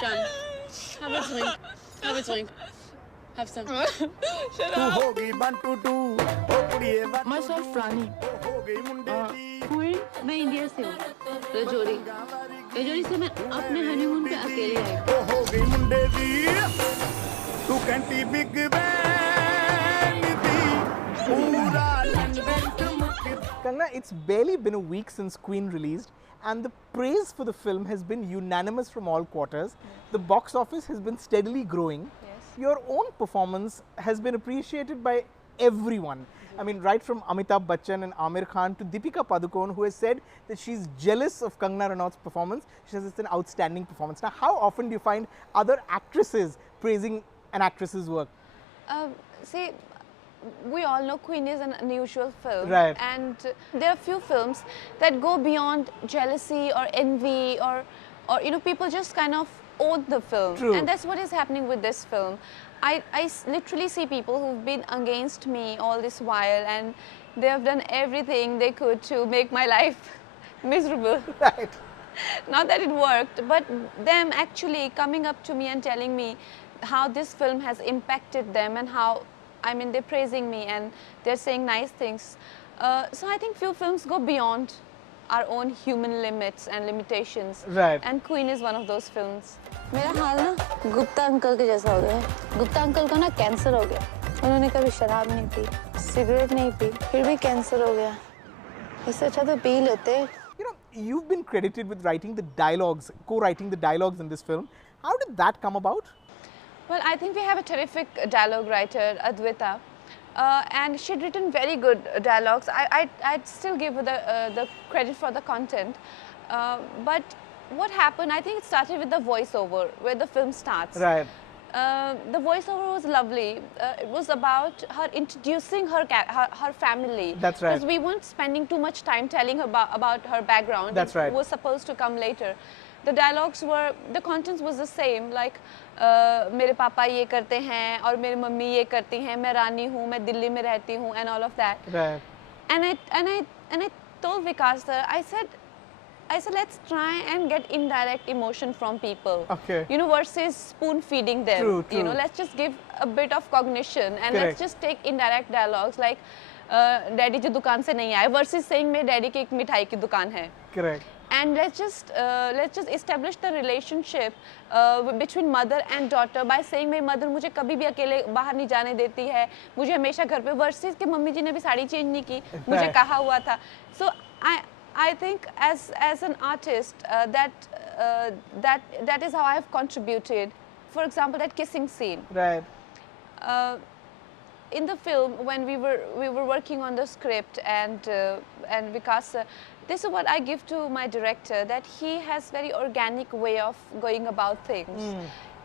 Done. Have a drink. Have a drink. Have some. Myself, Rani. Queen, मैं India से हूँ. रजौरी. रजौरी से मैं अपने हनीमून पे अकेले आई. Kangana, it's barely been a week since Queen released, and the praise for the film has been unanimous from all quarters. The box office has been steadily growing. Yes. Your own performance has been appreciated by everyone. I mean, right from Amitabh Bachchan and Amir Khan to Deepika Padukone, who has said that she's jealous of Kangana Ranaut's performance. She says it's an outstanding performance. Now, how often do you find other actresses praising an actress's work? See, we all know Queen is an unusual film, Right. and there are few films that go beyond jealousy or envy, or people just kind of own the film. True. And that's what is happening with this film. I literally see people who've been against me all this while, and they have done everything they could to make my life miserable. Right. Not that it worked, but them actually coming up to me and telling me how this film has impacted them, and how, I mean, they're praising me and they're saying nice things. So I think few films go beyond our own human limits and limitations. Right. And Queen is one of those films. मेरा हाल ना Gupta uncle के जैसा हो गया है. Gupta uncle को ना cancer हो गया. उन्होंने कभी शराब नहीं पी, सिगरेट नहीं पी, फिर भी कैंसर हो गया. इससे अच्छा तो पी लेते. You know, you've been credited with writing the dialogues, co-writing the dialogues in this film. How did that come about? Well, I think we have a terrific dialogue writer, Adwaita, and she'd written very good dialogues. I'd still give her the credit for the content, but what happened, I think it started with the voiceover, where the film starts. Right. The voiceover was lovely. It was about her introducing her family. That's right. Because we weren't spending too much time telling her about her background. That's right. It was supposed to come later. The dialogues were, the contents was the same, like मेरे पापा ये करते हैं और मेरी mummy ये करती हैं, मैं रानी हूँ, मैं दिल्ली में रहती हूँ, and all of that. Right. And I told Vikas sir, I said let's try and get indirect emotion from people. Okay. You know, versus spoon feeding them. True, true. You know, let's just give a bit of cognition, and Correct. let's just take indirect dialogues like daddy ji दुकान से नहीं आए versus saying मेरे daddy की एक मिठाई की दुकान है. Correct. And let's just establish the relationship between mother and daughter by saying मेरी mother मुझे कभी भी अकेले बाहर नहीं जाने देती है, मुझे हमेशा घर पे, versus कि मम्मी जी ने भी साड़ी चेंज नहीं की, मुझे कहा हुआ था. So I think as an artist that is how I have contributed. For example, that kissing scene. Right. In the film, when we were working on the script, and Vikas, this is what I give to my director, that he has very organic way of going about things.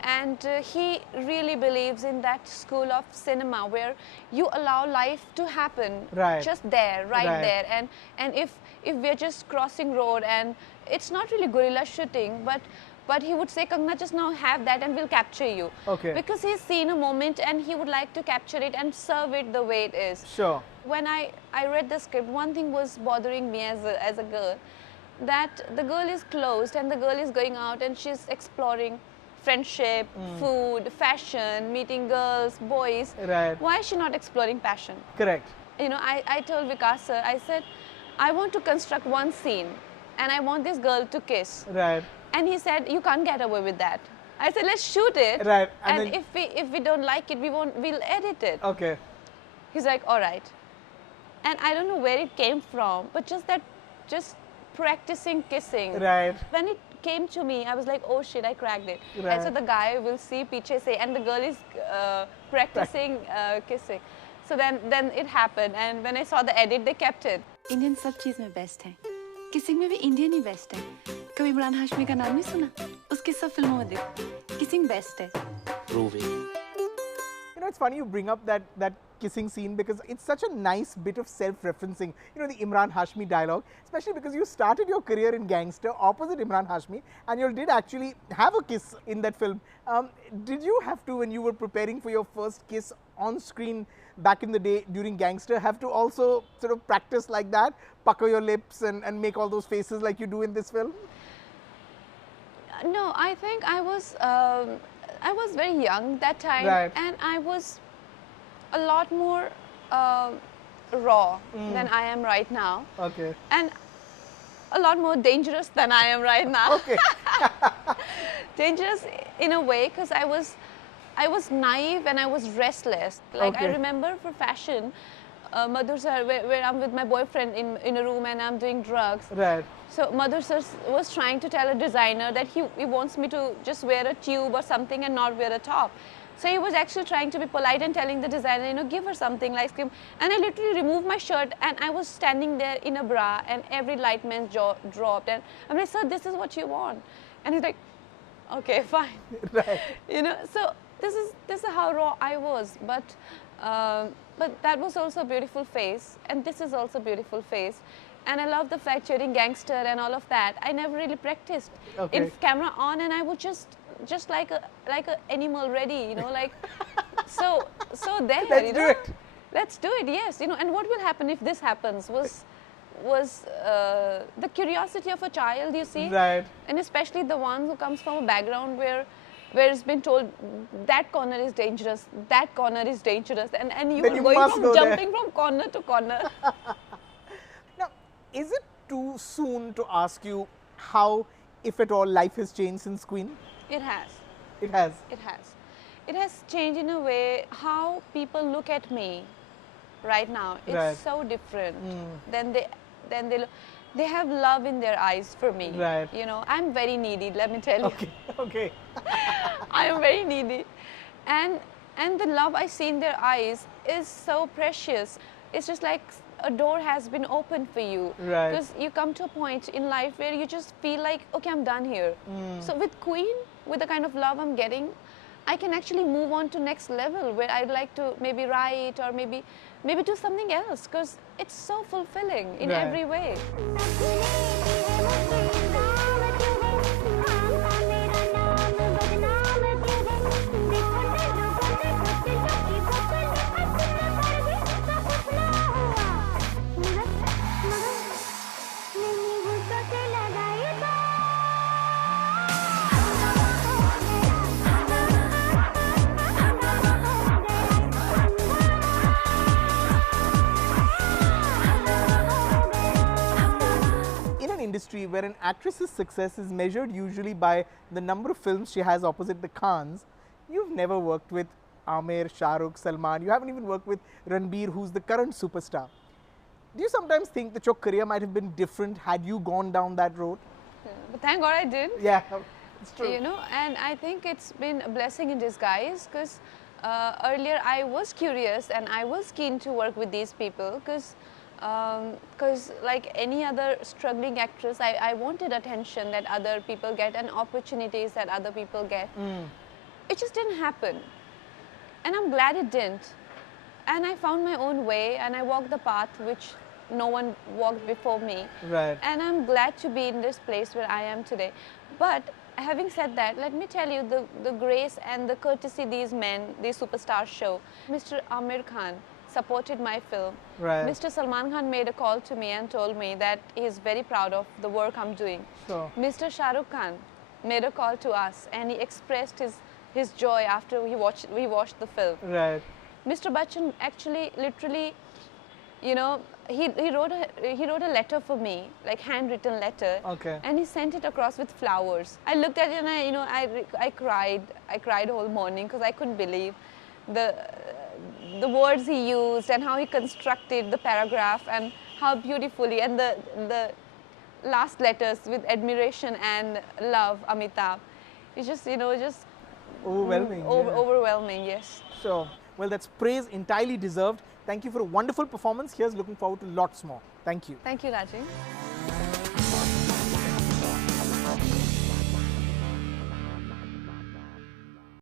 And he really believes in that school of cinema where you allow life to happen, Right. just there, right Right. there. And if we're just crossing road, and it's not really guerrilla shooting, but he would say, Kangana, just now have that and we'll capture you. Okay. Because he's seen a moment and he would like to capture it and serve it the way it is. Sure. When I read the script, one thing was bothering me as a girl, that the girl is closed and the girl is going out and she's exploring friendship, food, fashion, meeting girls, boys. Right. Why is she not exploring passion? Correct. You know, I told Vikas sir, I said, I want to construct one scene and I want this girl to kiss. Right. And he said, you can't get away with that. I said, let's shoot it. Right. And then, if we don't like it, we'll edit it. okay. He's like, all right. And I don't know where it came from, but just practicing kissing. Right. When it came to me, I was like, oh shit, I cracked it. Right. And so the guy will see piche se, and the girl is practicing kissing. So then it happened, and when I saw the edit, they kept it. Indian सब चीज में best है. Kissing में भी Indian ही best है. कभी इमरान हाशमी का नाम नहीं सुना? उसके सब फिल्मों में देखो. किसिंग बेस्ट है. You know, it's funny you bring up that kissing scene, because it's such a nice bit of self-referencing. You know, the Imran Hashmi dialogue, especially because you started your career in Gangster opposite Imran Hashmi, and you did actually have a kiss in that film. Did you have to, when you were preparing for your first kiss on screen back in the day during Gangster, have to also sort of practice like that, pucker your lips and make all those faces like you do in this film? No, I think I was very young that time, Right. and I was a lot more raw than I am right now, Okay. and a lot more dangerous than I am right now. Okay. Dangerous in a way because I was naive and I was restless. Like I Okay. remember for fashion, Madhur sir, where I'm with my boyfriend in a room and I'm doing drugs. Right. So Madhur sir was trying to tell a designer that he wants me to just wear a tube or something and not wear a top. So he was actually trying to be polite and telling the designer, you know, give her something like cream. And I literally removed my shirt and I was standing there in a bra and every light man's jaw dropped. And I'm like, sir, this is what you want. And he's like, okay, fine. Right. You know, so this is how raw I was. But that was also a beautiful phase. And this is also a beautiful phase. And I love the fact you're in gangster and all of that. I never really practiced. Okay. In camera on, and I would just like a animal ready, you know, like so there. Let's you do know? it. Let's do it. Yes, you know. And what will happen if this happens was the curiosity of a child, you see, Right. and especially the one who comes from a background where it's been told that corner is dangerous, that corner is dangerous, and you Then are you going must from go there. jumping from corner to corner. Now, is it too soon to ask you how, if at all, life has changed since Queen? It has. It has. It has. It has changed in a way how people look at me right now. It's Right. so different than they look. They have love in their eyes for me. Right. You know, I'm very needy, let me tell you. Okay. Okay. I am very needy. And the love I see in their eyes is so precious. It's just like a door has been opened for you. Right. Because you come to a point in life where you just feel like, okay, I'm done here. So with Queen, with the kind of love I'm getting, I can actually move on to next level where I'd like to maybe write or maybe do something else, because it's so fulfilling in Right. every way. In an industry where an actress's success is measured usually by the number of films she has opposite the Khans, you've never worked with Aamir, Shah Rukh, Salman. You haven't even worked with Ranbir, who's the current superstar. Do you sometimes think that your career might have been different had you gone down that road? But thank God I did. Yeah, it's true. You know, and I think it's been a blessing in disguise, because earlier I was curious and I was keen to work with these people, because like any other struggling actress, I wanted attention that other people get and opportunities that other people get. It just didn't happen, and I'm glad it didn't. And I found my own way and I walked the path which no one walked before me. Right. And I'm glad to be in this place where I am today. But having said that, let me tell you the grace and the courtesy these men, these superstars show. Mr. Aamir Khan supported my film. Right. Mr. Salman Khan made a call to me and told me that he is very proud of the work I'm doing. Sure. Mr. Shah Rukh Khan made a call to us and he expressed his joy after we watched the film. Right. Mr. Bachchan actually literally, you know, he wrote a letter for me, like handwritten letter. Okay. And he sent it across with flowers. I looked at it and I cried whole morning because I couldn't believe the words he used and how he constructed the paragraph and how beautifully, and the last letters with admiration and love, Amitabh. It's just, you know, just Overwhelming. yeah. overwhelming, yes. Sure. Well, that's praise entirely deserved. Thank you for a wonderful performance. Here's looking forward to lots more. Thank you. Thank you, Rajeev.